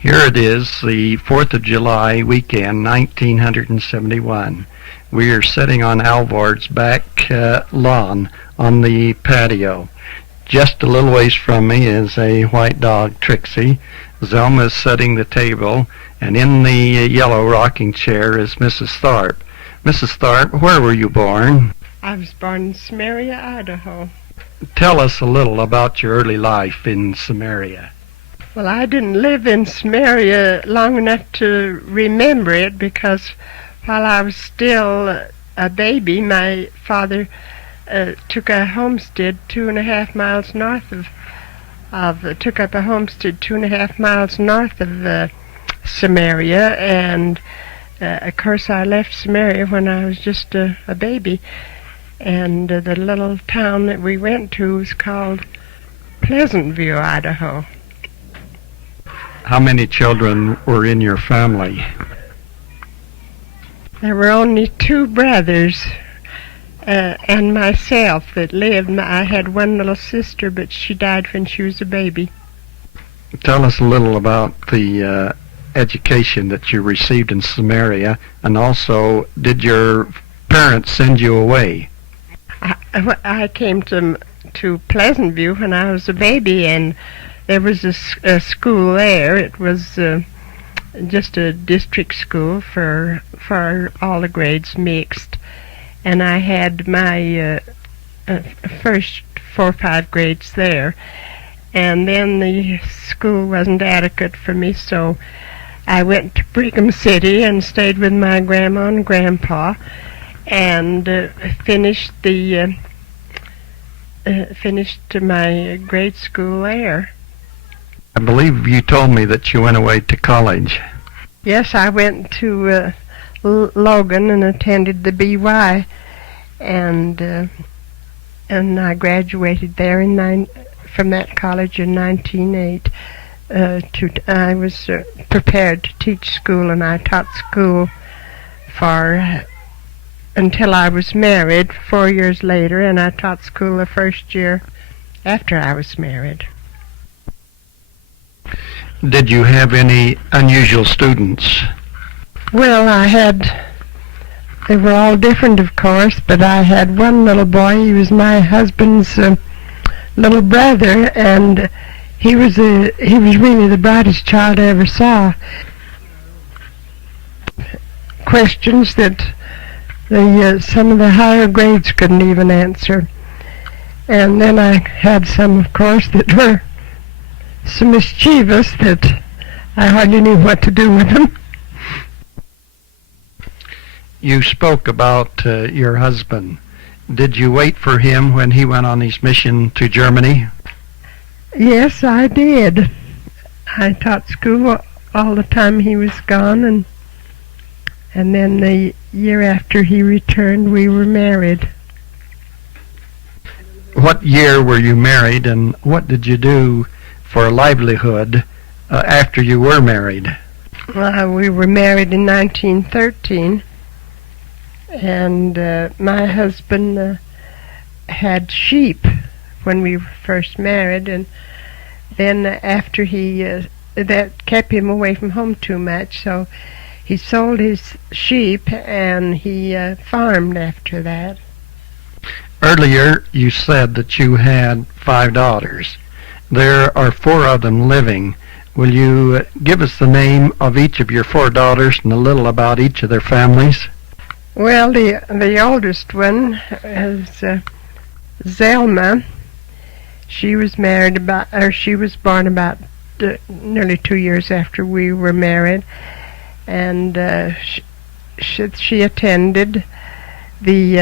Here it is, the 4th of July weekend, 1971. We are sitting on Alvord's back lawn on the patio. Just a little ways from me is a white dog, Trixie. Zelma is setting the table, and in the yellow rocking chair is Mrs. Thorpe. Mrs. Thorpe, where were you born? I was born in Samaria, Idaho. Tell us a little about your early life in Samaria. Well, I didn't live in Samaria long enough to remember it because while I was still a baby, my father took a homestead 2.5 miles north took up a homestead 2.5 miles north of Samaria, and of course I left Samaria when I was just a baby, and the little town that we went to was called Pleasantview, Idaho. How many children were in your family? There were only 2 brothers and myself that lived. I had one little sister, but she died when she was a baby. Tell us a little about the education that you received in Samaria, and also, did your parents send you away? I came to Pleasantview when I was a baby, and there was a school there. It was just a district school for all the grades mixed, and I had my first 4 or 5 grades there, and then the school wasn't adequate for me, so I went to Brigham City and stayed with my grandma and grandpa, and finished my grade school there. I believe you told me that you went away to college. Yes, I went to Logan and attended the BY, and I graduated there from that college in 1908. I was prepared to teach school, and I taught school until I was married 4 years later, and I taught school the first year after I was married. Did you have any unusual students? Well, they were all different, of course, but I had one little boy. He was my husband's little brother, and he was really the brightest child I ever saw. Questions that some of the higher grades couldn't even answer. And then I had some, of course, that were so mischievous that I hardly knew what to do with them. You spoke about your husband. Did you wait for him when he went on his mission to Germany? Yes, I did. I taught school all the time he was gone, and then the year after he returned, we were married. What year were you married, and what did you do for a livelihood after you were married? We were married in 1913, and my husband had sheep when we were first married, and then after that kept him away from home too much, so he sold his sheep and he farmed after that. Earlier you said that you had 5 daughters. There are 4 of them living. Will you give us the name of each of your 4 daughters and a little about each of their families? Well, the oldest one is Zelma. She was born about nearly 2 years after we were married, and she attended the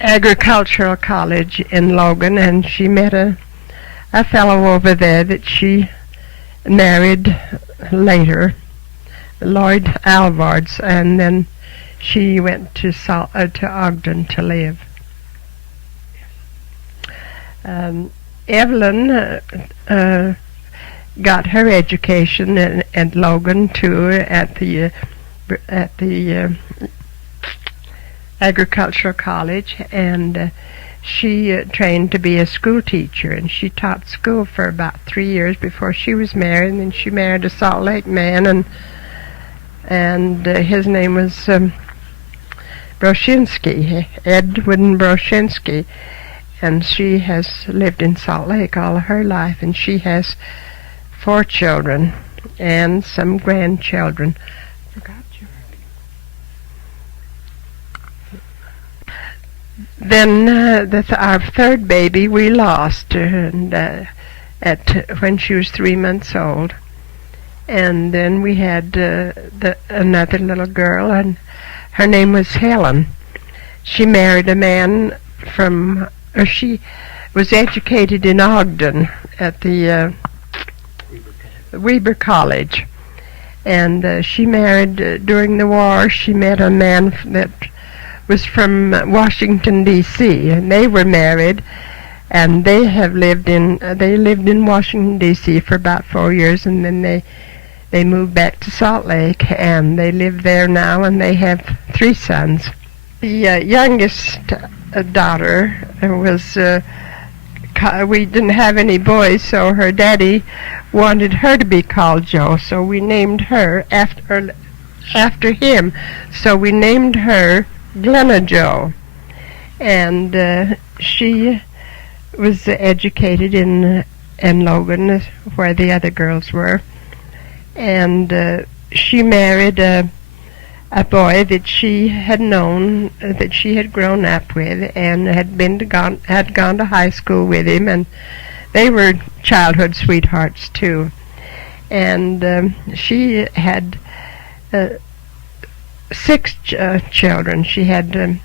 agricultural college in Logan, and she met a fellow over there that she married later, Lloyd Alvord, and then she went to Ogden to live. Evelyn got her education at Logan too, at the agricultural college, and she trained to be a school teacher, and she taught school for about 3 years before she was married. And then she married a Salt Lake man, and his name was Broshinsky, Edwin Broshinsky. And she has lived in Salt Lake all her life, and she has 4 children and some grandchildren. Then our third baby we lost when she was 3 months old, and then we had another little girl, and her name was Helen. She married a man she was educated in Ogden at the Weber College, and she married during the war. She met a man that was from Washington, D.C., and they were married, and they lived in Washington, D.C. for about 4 years, and then they moved back to Salt Lake, and they live there now, and they have 3 sons. The youngest daughter was, we didn't have any boys, so her daddy wanted her to be called Jo, so we named her after him. So we named her Glenna Jo, and she was educated in Logan, where the other girls were, and she married a boy that she had known, that she had grown up with, and had gone to high school with him, and they were childhood sweethearts too. And she had 6 children. She had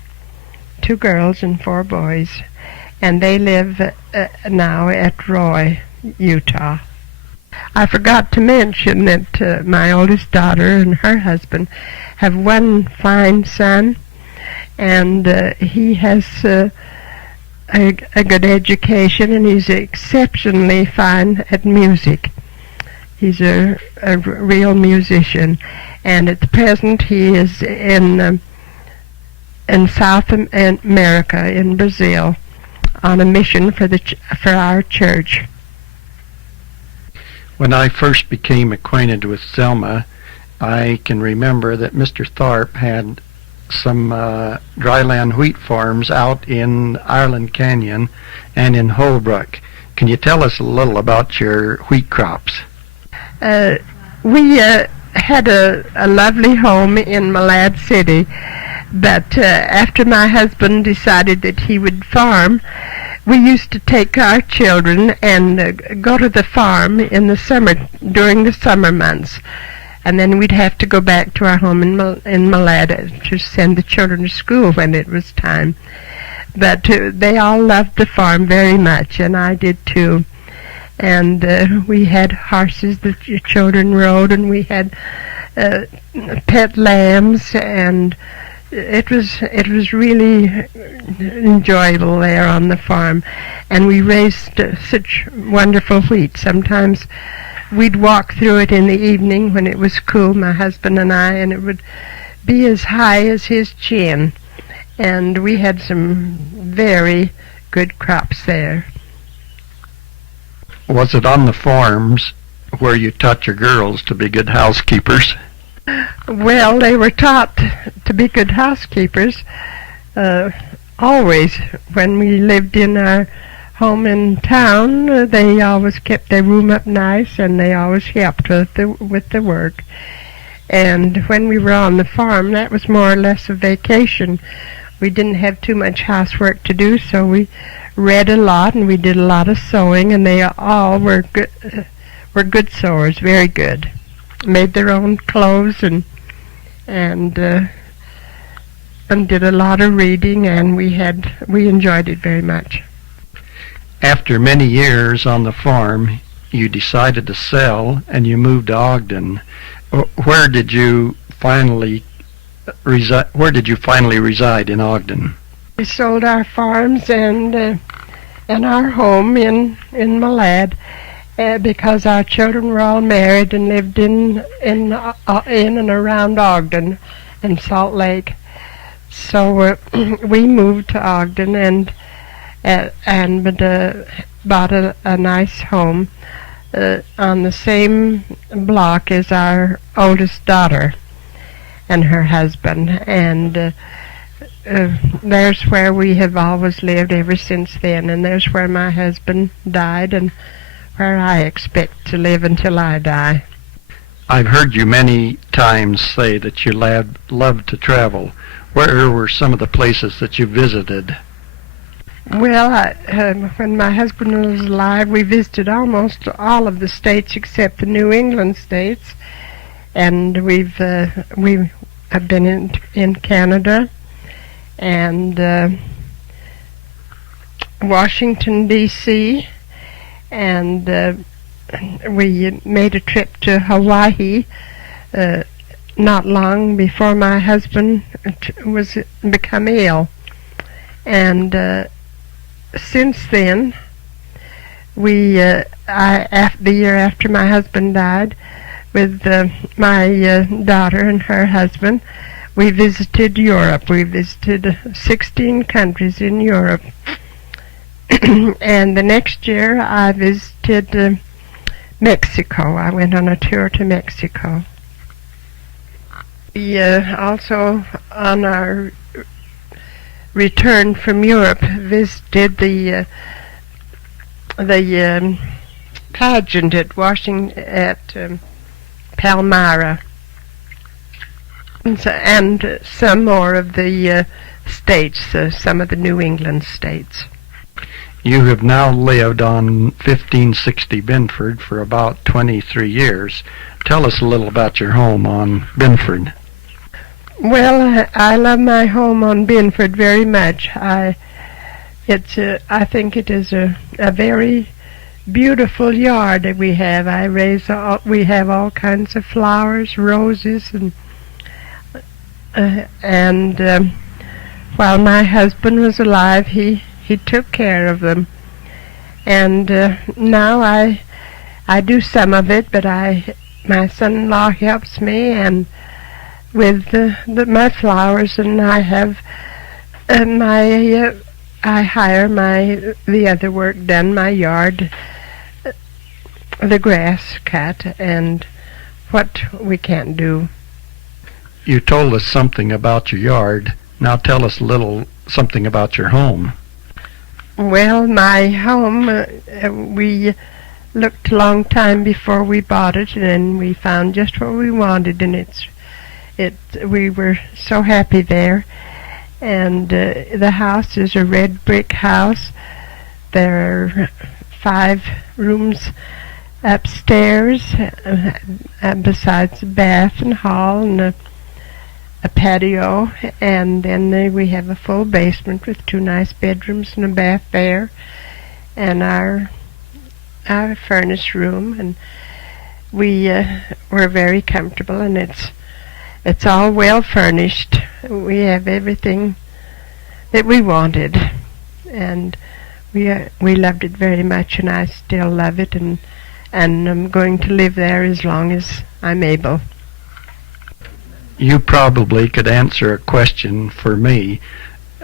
2 girls and 4 boys, and they live now at Roy, Utah. I forgot to mention that my oldest daughter and her husband have 1 fine son, and he has a good education, and he's exceptionally fine at music. He's a real musician. And at the present, he is in South America, in Brazil, on a mission for our church. When I first became acquainted with Selma, I can remember that Mr. Thorpe had some dryland wheat farms out in Ireland Canyon and in Holbrook. Can you tell us a little about your wheat crops? We had a lovely home in Malad City, but after my husband decided that he would farm, we used to take our children and go to the farm in the summer, during the summer months, and then we'd have to go back to our home in Malad to send the children to school when it was time. But they all loved the farm very much, and I did too. And we had horses that the children rode, and we had pet lambs, and it was really enjoyable there on the farm. And we raised such wonderful wheat. Sometimes we'd walk through it in the evening when it was cool, my husband and I, and it would be as high as his chin. And we had some very good crops there. Was it on the farms where you taught your girls to be good housekeepers? Well, they were taught to be good housekeepers always. When we lived in our home in town, they always kept their room up nice, and they always helped with the work. And when we were on the farm, that was more or less a vacation. We didn't have too much housework to do, so we read a lot, and we did a lot of sewing, and they all were good sewers, very good. Made their own clothes and did a lot of reading, and we enjoyed it very much. After many years on the farm, you decided to sell, and you moved to Ogden. Where did you finally reside in Ogden? We sold our farms and our home in Malad because our children were all married and lived in and around Ogden and Salt Lake. So we moved to Ogden, and and bought a nice home on the same block as our oldest daughter and her husband, and there's where we have always lived ever since then, and there's where my husband died and where I expect to live until I die. I've heard you many times say that you love to travel. Where were some of the places that you visited? Well, when my husband was alive, we visited almost all of the states except the New England states, and we have been in Canada and Washington, D.C., and we made a trip to Hawaii not long before my husband was become ill, and since then, the year after my husband died, with my daughter and her husband, we visited Europe. We visited 16 countries in Europe. And the next year I visited Mexico. I went on a tour to Mexico. We also, on our return from Europe, visited the pageant at Palmyra, and some more of the states, some of the New England states. You have now lived on 1560 Binford for about 23 years. Tell us a little about your home on Binford. Well, I love my home on Binford very much. I think it is a very beautiful yard that we have. We have all kinds of flowers, roses, and while my husband was alive, he took care of them. And now I do some of it, but my son-in-law helps me and with my flowers, and I have I hire the other work done, my yard, the grass cut, and what we can't do. You told us something about your yard. Now tell us something about your home. Well, my home, we looked a long time before we bought it, and we found just what we wanted, and we were so happy there. And the house is a red brick house. There are 5 rooms upstairs, besides a bath and hall and a patio, and then we have a full basement with 2 nice bedrooms and a bath there, and our furnace room, and we're very comfortable, and it's all well furnished. We have everything that we wanted, and we loved it very much, and I still love it, and I'm going to live there as long as I'm able. You probably could answer a question for me.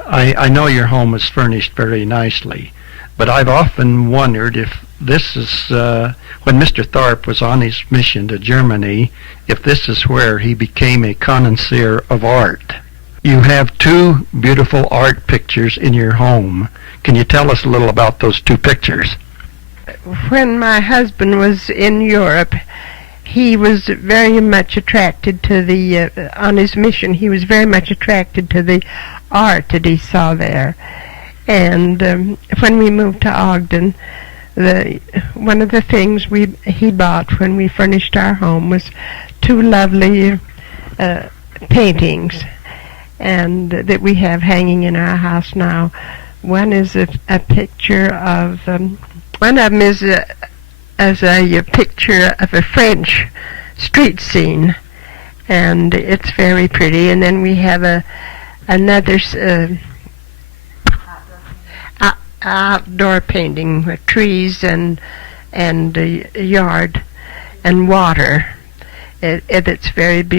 I know your home is furnished very nicely, but I've often wondered if this is, when Mr. Thorpe was on his mission to Germany, if this is where he became a connoisseur of art. You have 2 beautiful art pictures in your home. Can you tell us a little about those 2 pictures? When my husband was in Europe, he was very much attracted to on his mission, he was very much attracted to the art that he saw there. And when we moved to Ogden, one of the things he bought when we furnished our home was 2 lovely paintings, and that we have hanging in our house now. One is a picture of, one of them is a picture of a French street scene, and it's very pretty. And then we have another outdoor painting with trees and a yard and water. It's very beautiful.